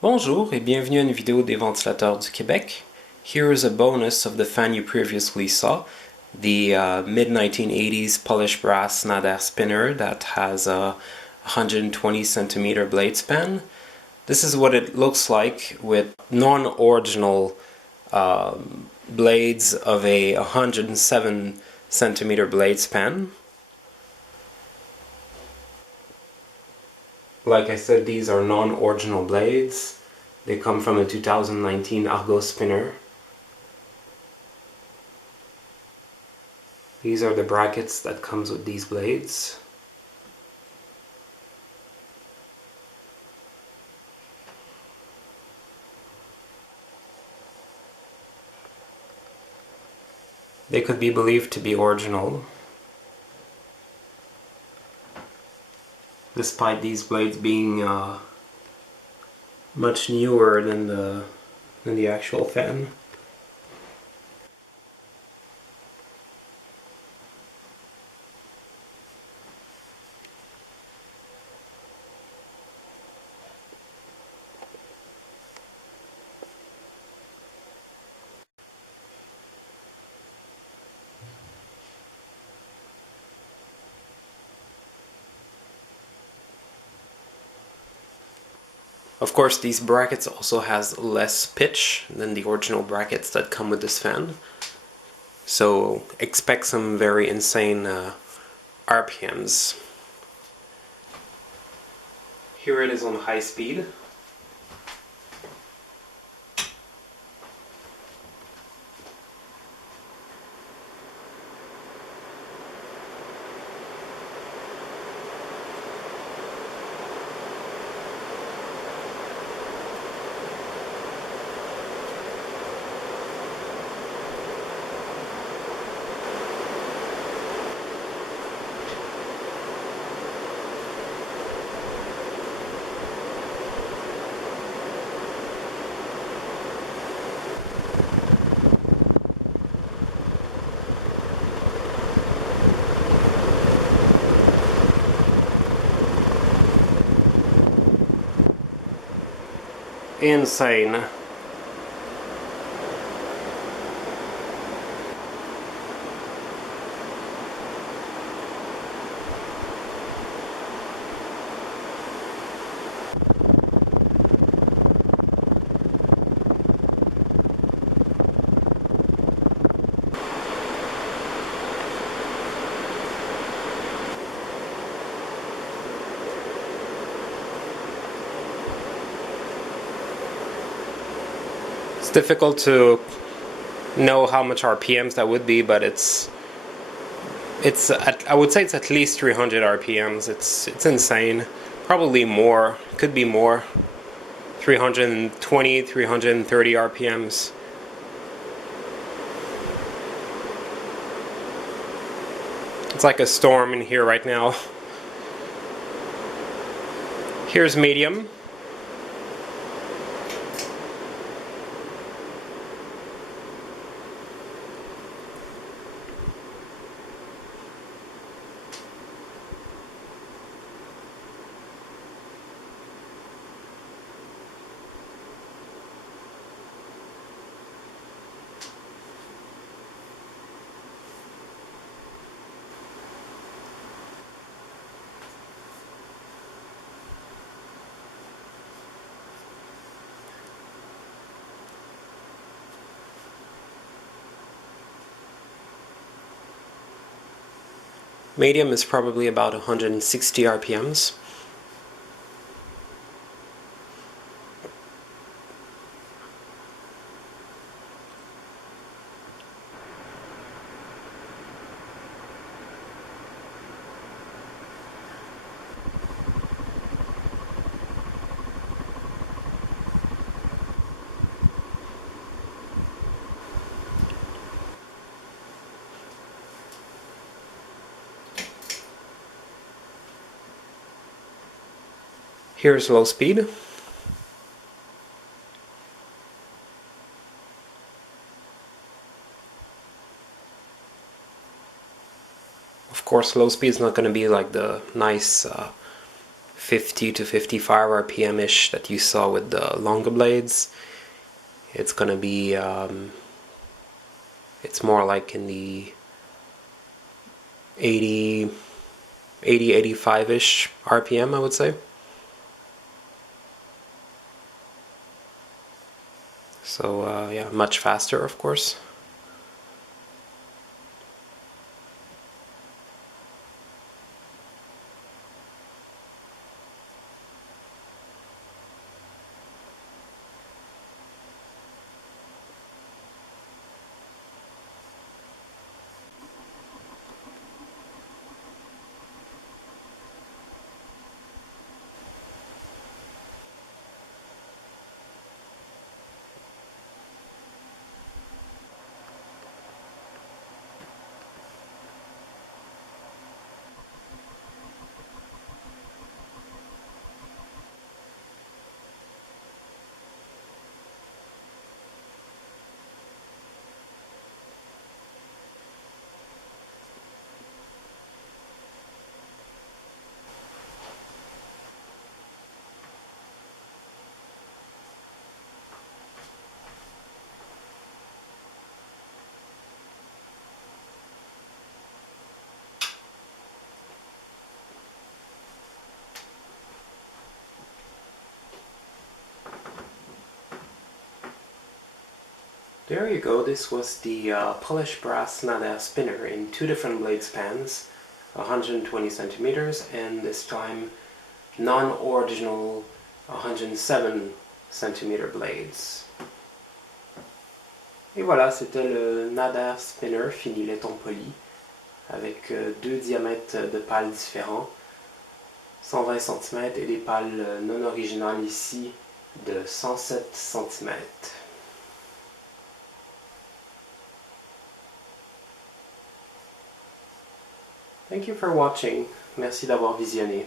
Bonjour et bienvenue à une vidéo des ventilateurs du Québec. Here is a bonus of the fan you previously saw, the mid-1980s Polish brass Nader spinner that has a 120 centimeter blade span. This is what it looks like with non-original blades of a 107 centimeter blade span. Like I said, these are non-original blades. They come from a 2019 Argo spinner. These are the brackets that comes with these blades. They could be believed to be original, despite these blades being much newer than the actual fan. Of course, these brackets also has less pitch than the original brackets that come with this fan. So expect some very insane RPMs. Here it is on high speed. Insane. It's difficult to know how much RPMs that would be, but I would say it's at least 300 RPMs. It's insane. Probably more. Could be more. 320, 330 RPMs. It's like a storm in here right now. Here's medium. Medium is probably about 160 RPMs. Here's low speed. Of course, low speed is not going to be like the nice 50 to 55 RPM-ish that you saw with the longer blades. It's gonna be, it's more like in the 80, 85-ish RPM, I would say. So yeah, much faster, of course. There you go, this was the polished brass Nada spinner in two different blade spans, 120 centimeters and this time non-original 107 cm blades. Et voilà, c'était le Nada spinner fini laiton poli avec deux diamètres de pales différents, 120 cm et des pales non originales ici de 107 cm. Thank you for watching. Merci d'avoir visionné.